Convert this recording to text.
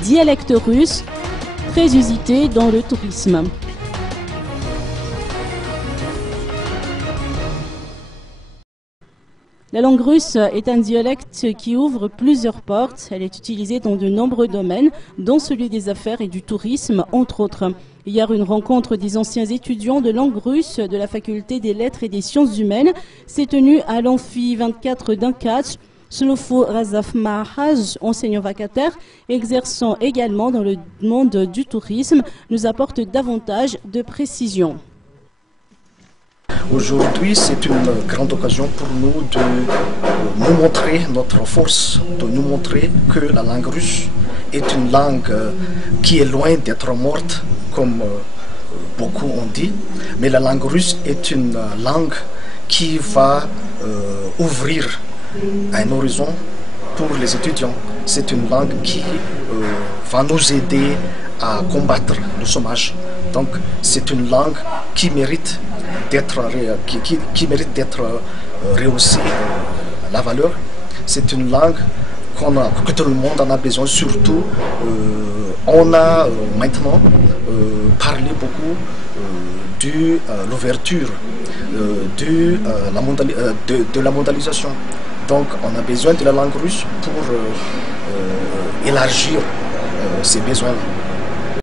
dialecte russe, très usité dans le tourisme. La langue russe est un dialecte qui ouvre plusieurs portes. Elle est utilisée dans de nombreux domaines, dont celui des affaires et du tourisme, entre autres. Hier, une rencontre des anciens étudiants de langue russe de la faculté des lettres et des sciences humaines s'est tenue à l'amphi 24 d'Ankach. Slofo Razaf Mahaj, enseignant vacataire, exerçant également dans le monde du tourisme, nous apporte davantage de précisions. Aujourd'hui, c'est une grande occasion pour nous de nous montrer notre force, de nous montrer que la langue russe est une langue qui est loin d'être morte, comme beaucoup ont dit, mais la langue russe est une langue qui va ouvrir un horizon pour les étudiants. C'est une langue qui va nous aider à combattre le chômage. Donc c'est une langue qui mérite d'être rehaussée la valeur. C'est une langue que tout le monde en a besoin, surtout on a maintenant parlé beaucoup de l'ouverture, de la mondialisation. Donc on a besoin de la langue russe pour élargir ces besoins-là.